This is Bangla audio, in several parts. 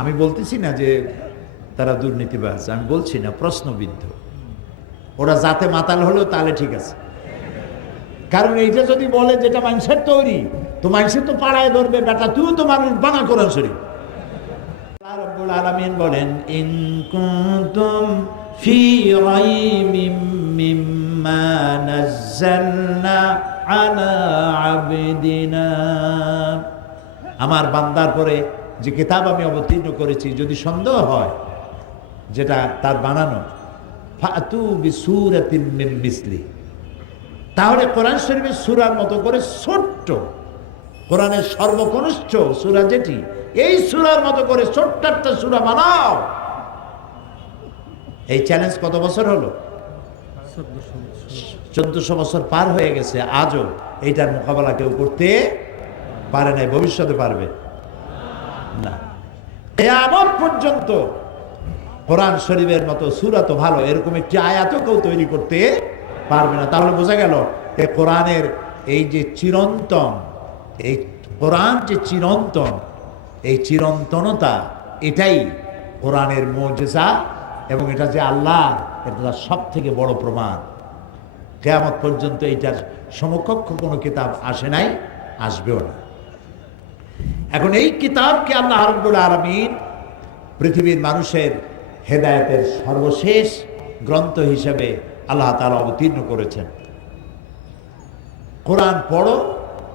আমি বলতেছি না যে তারা দুর্নীতিবাজ, আমি বলছি না, প্রশ্নবিদ্ধ। ওরা যাতে মাতাল হলো তাহলে ঠিক আছে। কারণ এইটা যদি বলে যেটা মানুষের তৈরি, তো মানুষের তো পাড়ায় ধরবে, বেটা তুই তো মানুষ বানা রাব্বুল আলামিন বলেন আমার বান্দার পরে যে কিতাব আমি অবতীর্ণ করেছি, যদি সন্দেহ হয় যেটা তার বানানো, ফাতু বিসুরাতিন মিসলি। তাহলে কোরআন শরীফের সুরার মতো করে ছোট্ট, কোরআনের সর্বকনিষ্ঠ সুরা যেটি, এই সুরার মতো করে ছোট্ট একটা সুরা বানাও। এই চ্যালেঞ্জ কত বছর হলো? চোদ্দশো বছর পার হয়ে গেছে, আজও এইটার মোকাবেলা কেউ করতে পারে নাই, ভবিষ্যতে পারবে। না। কেয়ামত পর্যন্ত কোরআন শরীফের মতো সুরা তো ভালো, এরকম একটি আয়াতও কেউ তৈরি করতে পারবে না। তাহলে বোঝা গেল এ কোরআনের এই যে চিরন্তন, এই কোরআন যে চিরন্তন, এই চিরন্তনতা, এটাই কোরআনের মজেজা এবং এটা যে আল্লাহ, এটা সব থেকে বড় প্রমাণ। কেয়ামত পর্যন্ত এইটার সমকক্ষ কোনো কিতাব আসে নাই, আসবেও না। এখন এই কিতাবকে আল্লাহ রব্বুল আলমিন পৃথিবীর মানুষের হেদায়েতের সর্বশেষ গ্রন্থ হিসেবে আল্লাহ তালা অবতীর্ণ করেছেন। কোরআন পড়ো,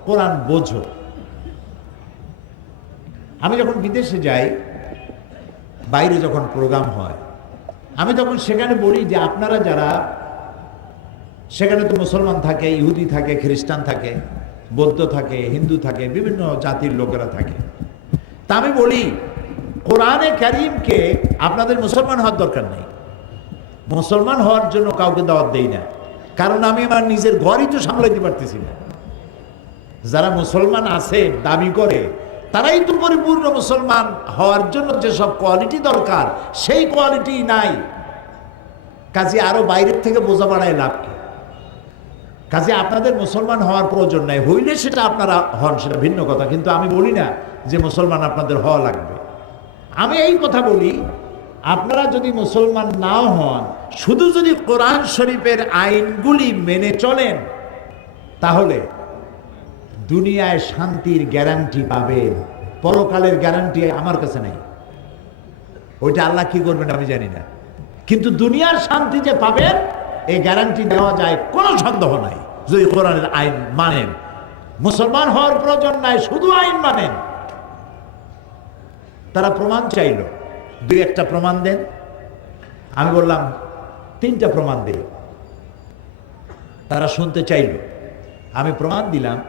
কোরআন বোঝো। আমি যখন বিদেশে যাই, বাইরে যখন প্রোগ্রাম হয়, আমি তখন সেখানে বলি যে আপনারা যারা, সেখানে তো মুসলমান থাকে, ইহুদি থাকে, খ্রিস্টান থাকে বৌদ্ধ থাকে, হিন্দু থাকে, বিভিন্ন জাতির লোকেরা থাকে। তা আমি বলি, কোরআনে করিমকে আপনাদের মুসলমান হওয়ার দরকার নেই। মুসলমান হওয়ার জন্য কাউকে দাওয়াত দেই না। কারণ আমি আমার নিজের ঘরই তো সামলাইতে পারতেছি না। যারা মুসলমান আছে, দাবি করে, তারাই তো পরিপূর্ণ মুসলমান হওয়ার জন্য যেসব কোয়ালিটি দরকার, সেই কোয়ালিটি নাই। কাজে আরও বাইরের থেকে বোঝা বাড়ায় লাভ কি? কাজে আপনাদের মুসলমান হওয়ার প্রয়োজন নাই। হইলে সেটা আপনারা হন, সেটা ভিন্ন কথা। কিন্তু আমি বলি না যে মুসলমান আপনাদের হওয়া লাগবে। আমি এই কথা বলি, আপনারা যদি মুসলমান নাও হন, শুধু যদি কোরআন শরীফের আইনগুলি মেনে চলেন, তাহলে দুনিয়ায় শান্তির গ্যারান্টি পাবেন। পরকালের গ্যারান্টি আমার কাছে নাই। ওইটা আল্লাহ কি করবেন আমি জানি না। কিন্তু দুনিয়ার শান্তি যে পাবেন, এই গ্যারান্টি দেওয়া যায়, কোনো সন্দেহ নাই। যদি কোরআনের আইন মানেন। মুসলমান হওয়ার প্রয়োজন নাই, শুধু আইন মানেন। তারা প্রমাণ চাইল। দুই একটা প্রমাণ দেন। আমি বললাম, তিনটা প্রমাণ দিল তারা শুনতে চাইল। আমি প্রমাণ দিলাম।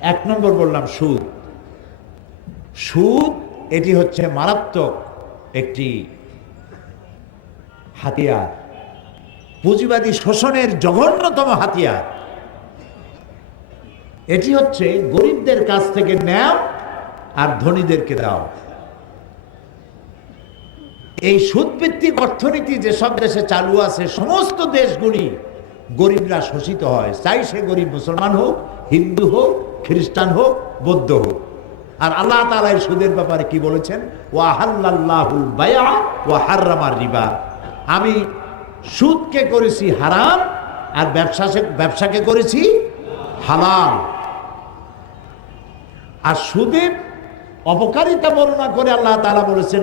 এক নম্বর বললাম, সুদ। সুদ, এটি হচ্ছে মারাত্মক একটি হাতিয়ার। পুঁজিবাদী শোষণের জঘন্যতম হাতিয়ার। এটি হচ্ছে গরিবদের কাছ থেকে নেও আর ধনীদেরকে দাও। এই সুদভিত্তিক অর্থনীতি যেসব দেশে চালু আছে, সমস্ত দেশগুলি গরিবরা শোষিত হয়। চাই সে গরিব মুসলমান হোক, হিন্দু হোক, খ্রিস্টান হোক, বৌদ্ধ হোক। আর আল্লাহ তালা সুদের ব্যাপারে কি বলেছেন? ওয়াহাল্লাহুল বায়া ও হার্রামার রিবা। আমি সুদকে করেছি হারাম আর ব্যবসা ব্যবসাকে করেছি হালাল। আর সুদের অপকারিতা বর্ণনা করে আল্লাহ তালা বলেছেন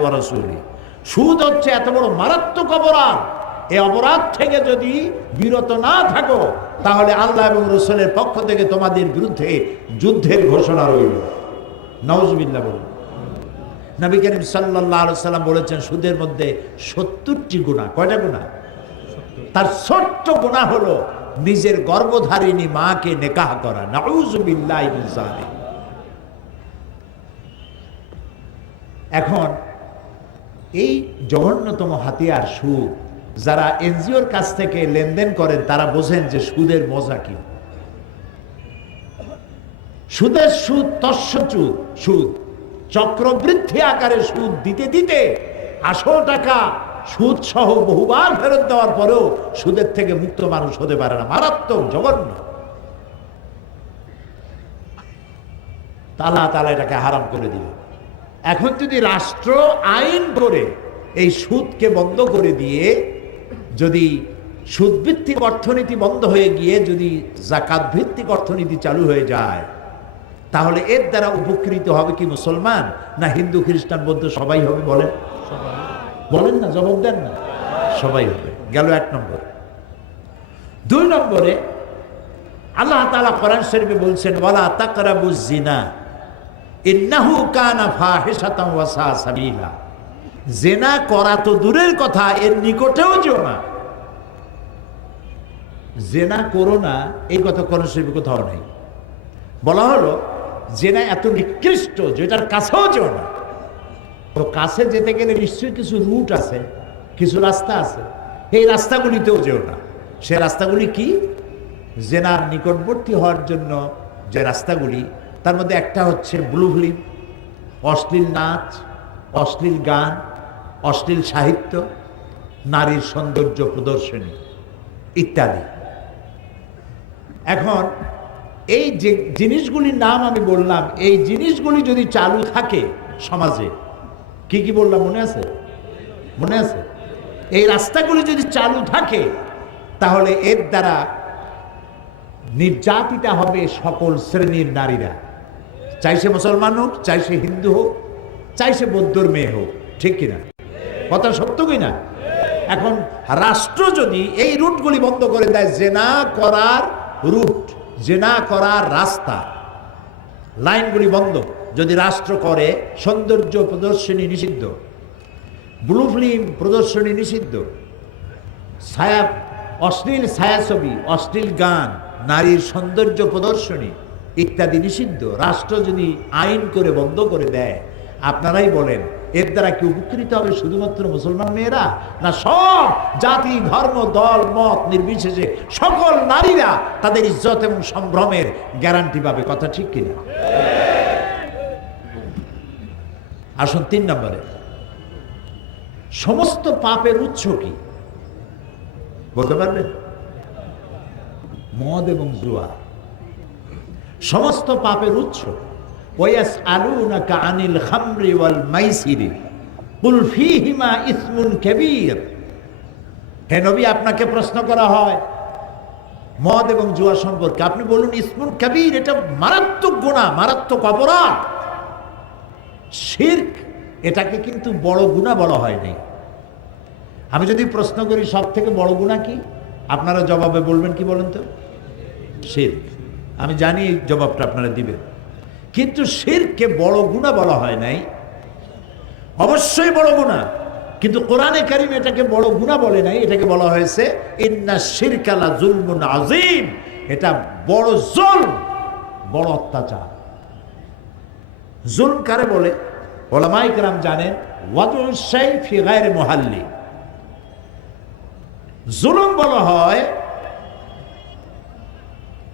ওয়া সুদ হচ্ছে এত বড় মারাত্মক অপরাধ। এই অপরাধ থেকে যদি বিরত না থাকো, তাহলে আল্লাহ এবং রসুলের পক্ষ থেকে তোমাদের বিরুদ্ধে যুদ্ধের ঘোষণা রইল। নওজবিল্লা বলুন। নবী করিম সাল্লাহ সাল্লাম বলেছেন সুদের মধ্যে সত্তরটি গুণা কয়টা গুণা তার ছোট্ট গুণা হলো নিজের গর্ভধারিণী মাকে নেকাহ করা। নাউজুবিল্লাহ এখন এই জঘন্যতম হাতিয়ার সুদ যারা এনজিওর কাছ থেকে লেনদেন করেন তারা বোঝেন যে সুদের মজা কি। সুদের সুদ তস্যচুদ সুদ। চক্রবৃদ্ধি আকারে সুদ দিতে দিতে আসল টাকা সুদ সহ বহুবার ফেরত দেওয়ার পরেও সুদের থেকে মুক্ত মানুষ হতে পারে না। মারাত্মক জঘন্য। তালা তালা এটাকে হারাম করে দিল। এখন যদি রাষ্ট্র আইন করে এই সুদকে বন্ধ করে দিয়ে যদি সুদ সুদভিত্তিক অর্থনীতি বন্ধ হয়ে গিয়ে যদি জাকাত ভিত্তিক অর্থনীতি চালু হয়ে যায় তাহলে এর দ্বারা উপকৃত হবে কি মুসলমান? না হিন্দু, খ্রিস্টান, বৌদ্ধ সবাই হবে বলেন? বলেন না, জবাব দেন না। সবাই হবে। গেল এক নম্বর। দুই নম্বরে আল্লাহ তালা কোরআন শরীফে বলছেন, ওয়ালা তাকরাবু জিনা ইন্নাহু কানা ফাহিশাতাম ওয়া সাবিলা। জেনা করা তো দূরের কথা, এর নিকটেও যেও না। জেনা করো না, এই কথা কোরআন শরীফে কোথাও নেই। বলা হলো জেনা এত নিকৃষ্ট যেটার কাছেও যেও না। তো কাছে যেতে গেলে নিশ্চয়ই কিছু রুট আছে, কিছু রাস্তা আছে। এই রাস্তাগুলিতেও যেও না। সে রাস্তাগুলি কি? জেনার নিকটবর্তী হওয়ার জন্য যে রাস্তাগুলি, তার মধ্যে একটা হচ্ছে ব্লু ফিল্ম অশ্লীল নাচ, অশ্লীল গান, অশ্লীল সাহিত্য, নারীর সৌন্দর্য প্রদর্শনী, ইত্যাদি। এখন এই যে জিনিসগুলির নাম আমি বললাম, এই জিনিসগুলি যদি চালু থাকে সমাজে, কি কি বললাম মনে আছে? মনে আছে? এই রাস্তাগুলি যদি চালু থাকে, তাহলে এর দ্বারা নির্যাতিতা হবে সকল শ্রেণির নারীরা। চাই সে মুসলমান হোক, চাই সে হিন্দু হোক, চাই সে বৌদ্ধর মেয়ে হোক, ঠিক কিনা? কথা সত্য কিনা? এখন রাষ্ট্র যদি এই রুটগুলি বন্ধ করে দেয়, জেনা করার রুট জেনা করার রাস্তা। লাইনগুলি বন্ধ। যদি রাষ্ট্র করে, সৌন্দর্য প্রদর্শনী নিষিদ্ধ। ব্লু ফিল্ম প্রদর্শনী নিষিদ্ধ। ছায়া, অশ্লীল ছায়াছবি, অশ্লীল গান, নারীর সৌন্দর্য প্রদর্শনী ইত্যাদি নিষিদ্ধ। রাষ্ট্র যদি আইন করে বন্ধ করে দেয়, আপনারাই বলেন এর দ্বারা কি উপকৃত হবে শুধুমাত্র মুসলমান মেয়েরা? না, সব জাতি, ধর্ম, দল, মত নির্বিশেষে সকল নারীরা তাদের ইজ্জত এবং সম্ভ্রমের গ্যারান্টি পাবে। কথা ঠিক কিনা? আসুন, তিন নম্বরে। সমস্ত পাপের উৎস কি? বলতে পারবেন? মদ এবং জুয়া। সমস্ত পাপের উৎস আনিল আপনাকে প্রশ্ন করা হয়, মদ এবং জুয়া সম্পর্কে। আপনি বলুন, ইসমুন কাবীর, এটা মারাত্মক গুনাহ, মারাত্মক অপরাধ। শির্ক, এটাকে কিন্তু বড় গুণা বলা হয়নি আমি যদি প্রশ্ন করি সব থেকে বড় গুণা কি? আপনারা জবাবে বলবেন কি বলেন তো? শির্ক। আমি জানি জবাবটা আপনারা দিবেন। কিন্তু শিরকে বড় গুণা বলা হয় নাই। অবশ্যই বড় গুণা। কিন্তু কোরআনে কারিম এটাকে বড় গুণা বলে নাই। এটাকে বলা হয়েছে, ইন্না শিরকালা জুলমুন আজিম এটা বড় জুল বড় অত্যাচার। জুলম কারে বলে? ওলামাই কেরাম জানেন ওয়াদুসাই ফি গায়রে মুহাল্লি। জুলুম বলা হয়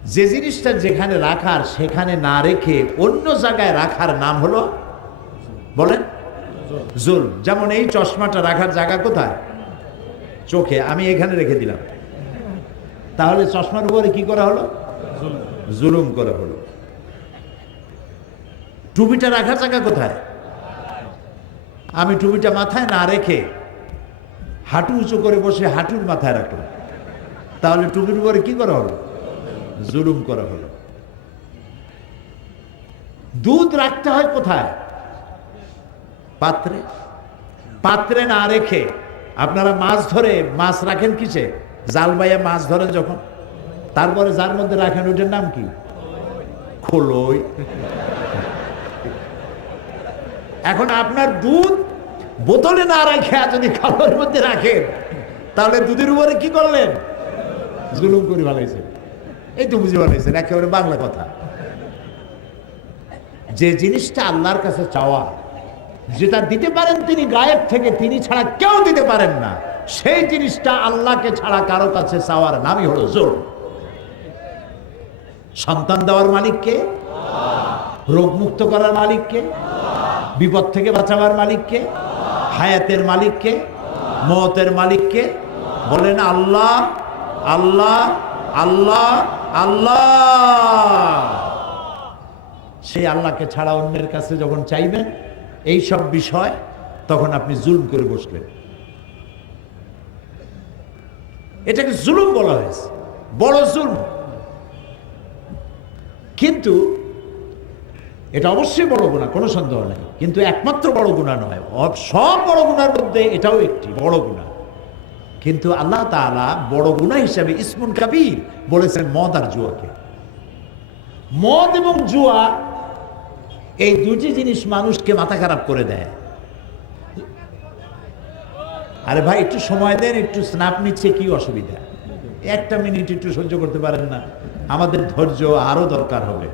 যে জিনিসটা যেখানে রাখার, সেখানে না রেখে অন্য জায়গায় রাখার নাম হলো? বলেন। জুল। যেমন এই চশমাটা রাখার জায়গা কোথায়? চোখে। আমি এখানে রেখে দিলাম। তাহলে চশমার উপরে কি করা হলো? জুলুম করা হলো। টুপিটা রাখার জায়গা কোথায়? আমি টুপিটা মাথায় না রেখে হাঁটু উঁচু করে বসে হাঁটুর মাথায় রাখলাম। তাহলে টুপির উপরে কি করা হলো? জুলুম করা হলো। দুধ রাখতে হয় কোথায়? পাত্রে। পাত্রে না রেখে আপনারা মাছ ধরে, মাছ রাখেন কিসে? জাল বাইয়া মাছ ধরেন যখন। তারপরে যার মধ্যে রাখেন, ওইটার নাম কি? খোলই। এখন আপনার দুধ বোতলে না রেখে যদি খাবারের মধ্যে রাখেন, তাহলে দুধের উপরে কি করলেন? জুলুম করে ভালাইছেন এই তো বুঝে বানাইছেন একেবারে বাংলা কথা। যে জিনিসটা আল্লাহর কাছে চাওয়া, যেটা দিতে পারেন তিনি গায়েব থেকে, তিনি ছাড়া কেউ দিতে পারেন না। সেই জিনিসটা আল্লাহকে ছাড়া কারও কাছে চাওয়ার নামই হলো জোর। সন্তান দেওয়ার মালিককে রোগ মুক্ত করার মালিককে বিপদ থেকে বাঁচাবার মালিককে হায়াতের মালিককে মতের মালিককে বলেন আল্লাহ আল্লাহ আল্লাহ আল্লাহ। সেই আল্লাহকে ছাড়া অন্যের কাছে যখন চাইবেন, এই সব বিষয় তখন আপনি জুলুম করে বসবেন এটাকে জুলুম বলা হয়েছে। বড় জুলুম। কিন্তু এটা অবশ্যই বড় গুণা কোনো সন্দেহ নেই। কিন্তু একমাত্র বড় গুণা নয়, সব বড় গুণার মধ্যে এটাও একটি, বড় গুণা কিন্তু আল্লাহ তাআলা বড় গুণা হিসাবে ইসমুন কাবির বলেছেন মদ আর জুয়াকে। মদ এবং জুয়া এই দুটি জিনিস মানুষকে মাথা খারাপ করে দেয়। আরে ভাই, একটু সময় দেন, একটু স্ন্যাপ নিচ্ছে, কি অসুবিধা? একটা মিনিট একটু সহ্য করতে পারেন না। আমাদের ধৈর্য আরও দরকার হবে।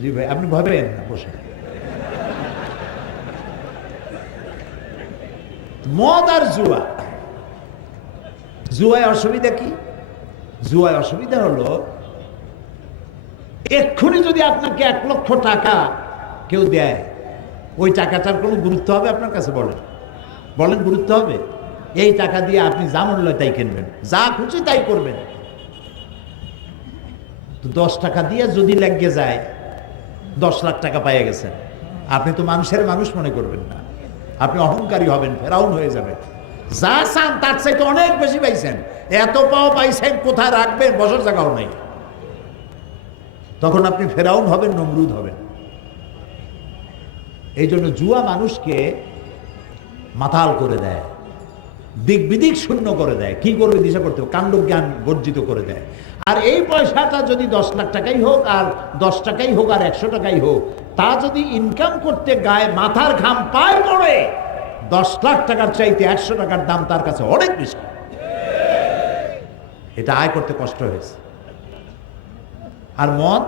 জি ভাই, আপনি ভাবেন না, বসে। মদ আর জুয়া। জুয়ায় অসুবিধা কি? জুয়ায় অসুবিধা হলো, এক্ষুনি যদি আপনাকে এক লক্ষ টাকা কেউ দেয়, ওই টাকাটার কোনো গুরুত্ব হবে আপনার কাছে বলেন? বলেন গুরুত্ব হবে? এই টাকা দিয়ে আপনি যা মূল্য তাই কিনবেন, যা খুশি তাই করবেন। তো দশ টাকা দিয়ে যদি লেগে যায়, দশ লাখ টাকা পাইয়া গেছেন। আপনি তো মানুষের মানুষ মনে করবেন না। আপনি অহংকারী হবেন, ফেরাউন হয়ে যাবেন যা চান তার চাইতে অনেক বেশি পাইছেন। এত পাও পাইছেন, কোথায় রাখবেন? বসার জায়গাও নেই। তখন আপনি ফেরাউন হবেন, নমরুদ হবেন। এই জন্য জুয়া মানুষকে মাতাল করে দেয়। দিক বিদিক শূন্য করে দেয়। কি করবে? দিশা করতে কাণ্ড জ্ঞান বর্জিত করে দেয়। আর এই পয়সাটা যদি দশ লাখ টাকাই হোক আর দশ টাকাই হোক আর একশো টাকাই হোক তা যদি ইনকাম করতে গায়ে মাথার ঘাম পায় পড়ে দশ লাখ টাকার চাইতে একশো টাকার দাম তার কাছে অনেক বেশি। এটা আয় করতে কষ্ট হয়েছে। আর মদ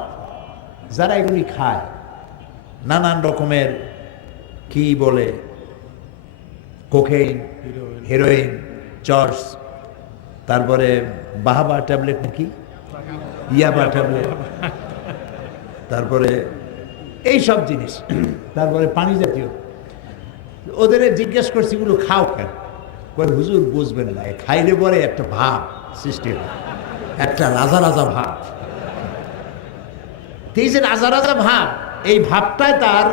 যারা এগুলি খায় নানান রকমের কি বলে কোকেইন হেরোইন চর্স তারপরে বাহাবা ট্যাবলেট নাকি? ইয়াবা ট্যাবলেট তারপরে এই সব জিনিস। তারপরে পানি জাতীয়। ওদের জিজ্ঞেস করছি, এগুলো খাও কেন? হুজুর, বুঝবেন না। খাইলে পরে একটা ভাব সৃষ্টি হয়। একটা রাজা রাজা ভাব। এই যে রাজা রাজা ভাব, এই ভাবটাই তার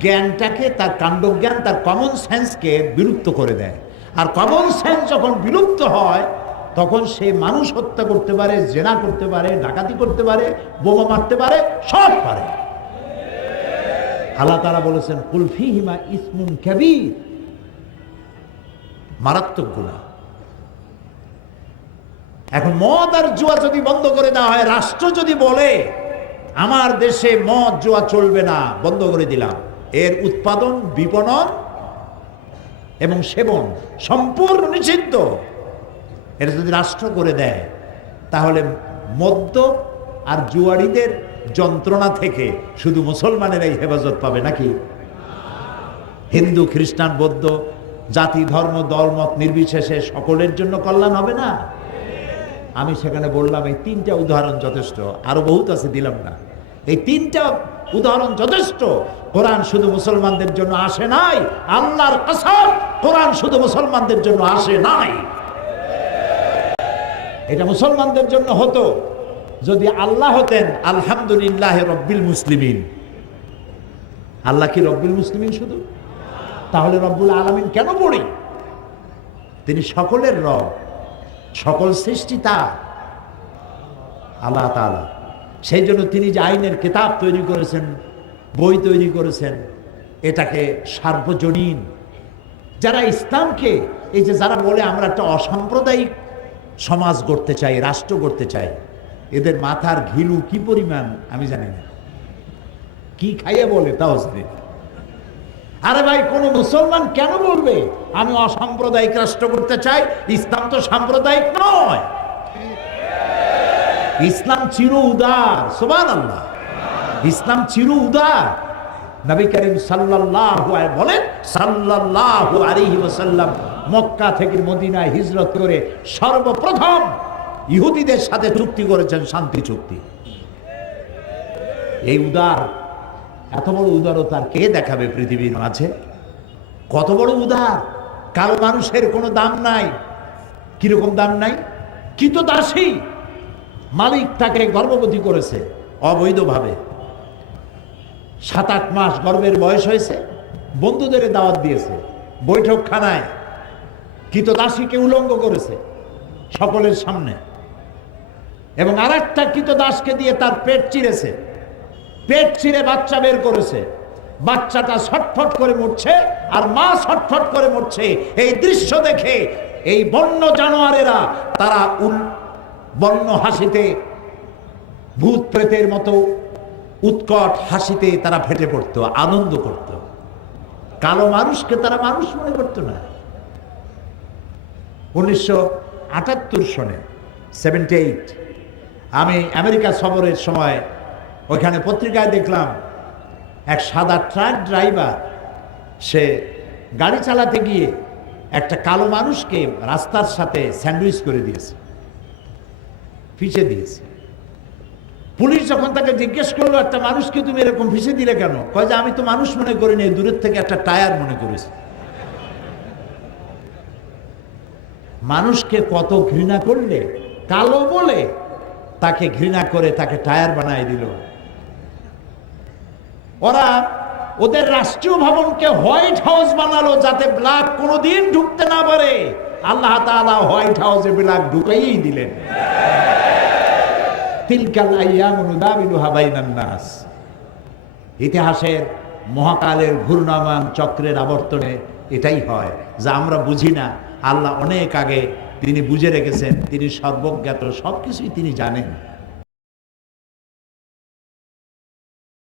জ্ঞানটাকে, তার কাণ্ডজ্ঞান, তার কমন সেন্সকে বিলুপ্ত করে দেয়। আর কমন সেন্স যখন বিলুপ্ত হয় তখন সে মানুষ হত্যা করতে পারে, জেনা করতে পারে, ডাকাতি করতে পারে, বোমা মারতে পারে, সব পারে। আল্লাহ তারা বলেছেন কুলফি হিমা ইসমুন কাবীর। মারাত্মক গুণা এখন মদ আর জুয়া যদি বন্ধ করে দেওয়া হয়, রাষ্ট্র যদি বলে, আমার দেশে মদ, জুয়া চলবে না, বন্ধ করে দিলাম। এর উৎপাদন, বিপণন এবং সেবন সম্পূর্ণ নিষিদ্ধ। এটা যদি রাষ্ট্র করে দেয়, তাহলে মদ্য আর জুয়ারিদের যন্ত্রণা থেকে শুধু মুসলমানেরাই হেফাজত পাবে নাকি? হিন্দু, খ্রিস্টান, বৌদ্ধ, জাতি, ধর্ম দলমত নির্বিশেষে সকলের জন্য কল্যাণ হবে না? আমি সেখানে বললাম, এই তিনটা উদাহরণ যথেষ্ট। আরও বহুত আছে, দিলাম না। এই তিনটা উদাহরণ যথেষ্ট। কোরআন শুধু মুসলমানদের জন্য আসে নাই। আল্লাহর কোরআন শুধু মুসলমানদের জন্য আসে নাই। এটা মুসলমানদের জন্য হতো। যদি আল্লাহ হতেন, আলহামদুলিল্লাহ রব্বিল মুসলিমিন। আল্লাহ কি রব্বিল মুসলিমিন শুধু? তাহলে রব্বুল আলমিন কেন পড়ি তিনি সকলের রব, সকল সৃষ্টি তার, আল্লাহ তাআলা। সেই জন্য তিনি যে আইনের কিতাব তৈরি করেছেন, বই তৈরি করেছেন, এটাকে সার্বজনীন। যারা ইসলামকে, এই যে যারা বলে আমরা একটা অসাম্প্রদায়িক সমাজ গড়তে চাই, রাষ্ট্র গড়তে চাই, এদের মাথার ঘিলু কি পরিমাণ আমি জানি না। কি খাইয়ে বলে তাও আরে ভাই, কোন মুসলমান কেন বলবে? আমি অসাম্প্রদায়িক রাষ্ট্র করতে চাই, ইসলাম তো সাম্প্রদায়িক নয়। ইসলাম চির উদার সুবান আল্লাহ ইসলাম চির উদার। নবী করিম আলাইহি বলেন, সাল্লাল্লাহু আলাইহি ওয়াসাল্লাম মক্কা থেকে মদিনায় হিজরত করে সর্বপ্রথম ইহুদিদের সাথে চুক্তি করেছেন শান্তি চুক্তি। এই উদার, এত বড় উদারতা আর কে দেখাবে পৃথিবীর মাঝে? কত বড় উদার, কারও মানুষের কোনো দাম নাই। কীরকম দাম নাই? কি তো দাসী? মালিক তাকে গর্ভবতী করেছে, অবৈধভাবে। সাত আট মাস গর্ভের বয়স হয়েছে, বন্ধুদের দাওয়াত দিয়েছে, বৈঠকখানায়। কৃতদাসীকে উলঙ্গ করেছে সকলের সামনে। এবং আর একটা কৃতদাসকে দিয়ে তার পেট চিরেছে। পেট চিরে বাচ্চা বের করেছে। বাচ্চাটা ছটফট করে মরছে আর মা ছটফট করে মরছে। এই দৃশ্য দেখে এই বন্য জানোয়ারেরা তারা উল, বন্য হাসিতে, ভূত প্রেতের মতো উৎকট হাসিতে তারা ফেটে পড়তো, আনন্দ করত। কালো মানুষকে তারা মানুষ মনে করতো না। উনিশশো আটাত্তর সনে সেভেন্টি এইট আমি আমেরিকা সফরের সময় ওইখানে পত্রিকায় দেখলাম এক সাদা ট্রাক ড্রাইভার, সে গাড়ি চালাতে গিয়ে একটা কালো মানুষকে রাস্তার সাথে স্যান্ডউইচ করে দিয়েছে ফিচে দিয়েছে। পুলিশ যখন তাকে জিজ্ঞেস করল, একটা মানুষকে তুমি এরকম ফিসে দিলে কেন? কয় যে, আমি তো মানুষ মনে করিনি, দূরের থেকে একটা টায়ার মনে করেছি। মানুষকে কত ঘৃণা করলে, কালো বলে তাকে ঘৃণা করে তাকে টায়ার বানায় দিল। ওরা ওদের রাষ্ট্রীয় ভবনকে হোয়াইট হাউস বানালো যাতে ব্ল্যাক কোনোদিন ঢুকতে না পারে। আল্লাহ তাআলা হোয়াইট হাউসে ব্ল্যাক ঢুকাইই দিলেন। তিলকাল নাস। ইতিহাসের মহাকালের ঘূর্ণায়মান চক্রের আবর্তনে এটাই হয়, যা আমরা বুঝি না। আল্লাহ অনেক আগে তিনি বুঝে রেখেছেন তিনি সর্বজ্ঞাত সব কিছুই তিনি জানেন।